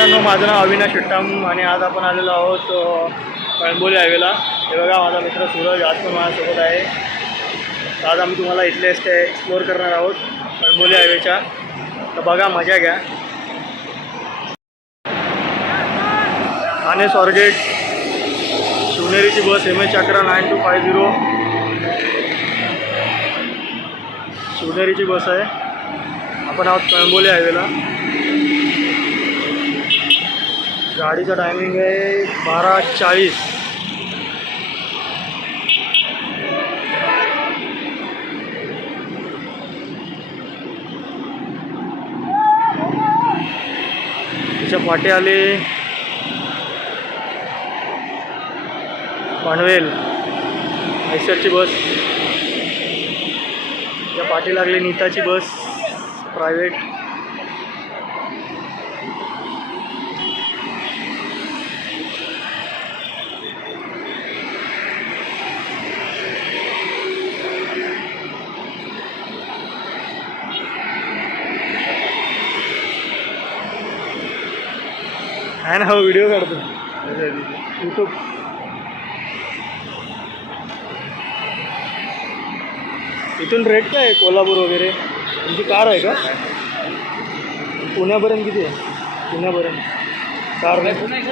मित्रांनो माझं नाव अविनाश शेट्टाम आणि आज आपण आलेलो आहोत कळंबोली हायवेला. हे बघा माझा मित्र सूरज आज पण माझ्यासोबत आहे. आज आम्ही तुम्हाला इथले स्टे एक्सप्लोअर करणार आहोत कळंबोली हायवेच्या. तर बघा मजा घ्या. ठाणे स्वारगेट शिवनेरीची बस एम एच अकरा नाईन टू फाय झिरो. शिवनेरीची बस आहे. आपण आहोत कळंबोली हायवेला. गाडीचं टायमिंग आहे बारा चाळीस तिच्या पाठी आले पनवेल मैसरची बस त्या पाठी लागली नीताची बस प्रायव्हेट। आहे ना हो व्हिडिओ काढतो यूट्यूब इथून रेट काय आहे कोल्हापूर वगैरे तुमची कार आहे का पुण्यापर्यंत किती आहे पुण्यापर्यंत कार नाही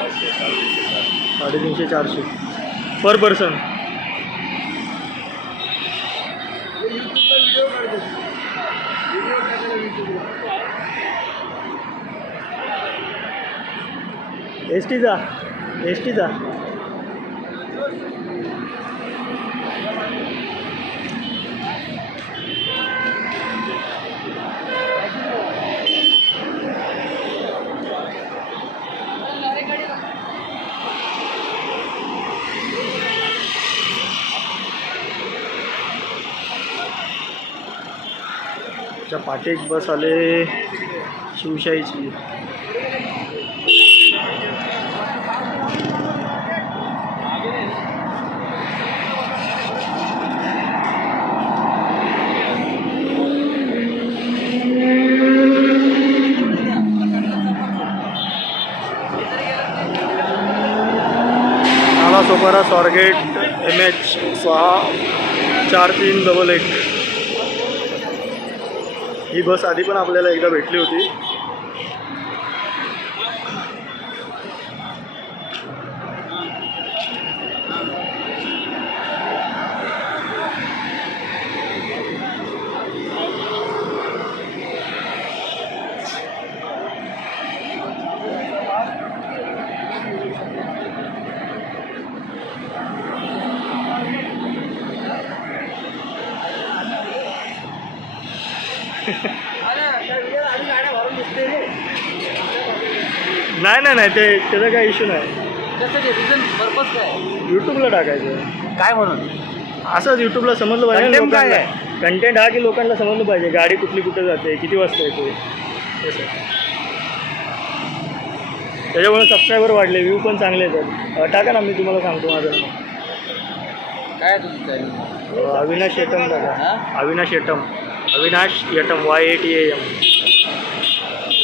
साडेतीनशे चारशे पर पर्सन एस टीचा एस टीचा च्या पाठी एक बस आले शिवशाहीची. नाला स्वारगेट एम एच सहा चार तीन डबल एक. ही बस आधी पण आपल्याला एकदा भेटली होती. नाही नाही नाही ते त्याचा काही इश्यू नाही. रिझन पर्पज काय? यूट्यूबला टाकायचं. काय म्हणून? असंच यूट्यूबला समजलं पाहिजे Content काय कंटेंट हा की लोकांना समजलं पाहिजे गाडी कुठली कुठे जाते किती वाजता येते. त्याच्यामुळे सबस्क्रायबर वाढले व्ह्यू पण चांगले येतात. अं, टाका ना मी तुम्हाला सांगतो माझं नाव. काय तुझी अविनाश येटम टाका. हा? Avinash Yatam Avinash Yatam Y A T M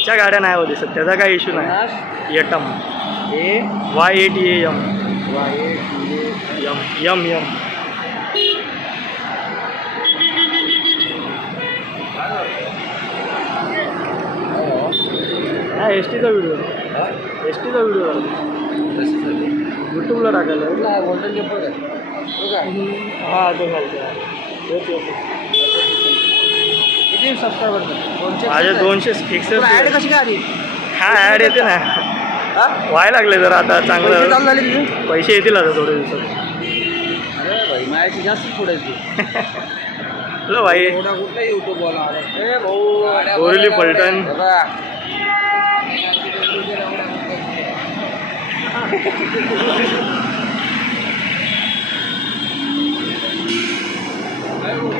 त्या गाड्या नाही होते सर त्याचा काही इश्यू नाही. येटम. ए? Y A T M Y M यम यम. हा एस टीचा व्हिडिओ एस टीचा व्हिडिओ यूट्यूबला टाकायला. काय हा तो घालतो सबस्क्रायबर दोनशे माझे दोनशे ॲड कशी काय आली? हा ॲड येते ना. हा? व्हायला लागले जरा आता पैसे चांगलं. चालू झाले तुझे पैसे येतील आता थोड्या दिवसात. अरे भाई माझ्याशी जास्त हॅलो भाई. एवढा कुठला युट्यूब बोला ए भाऊ बोरिवली पलटण.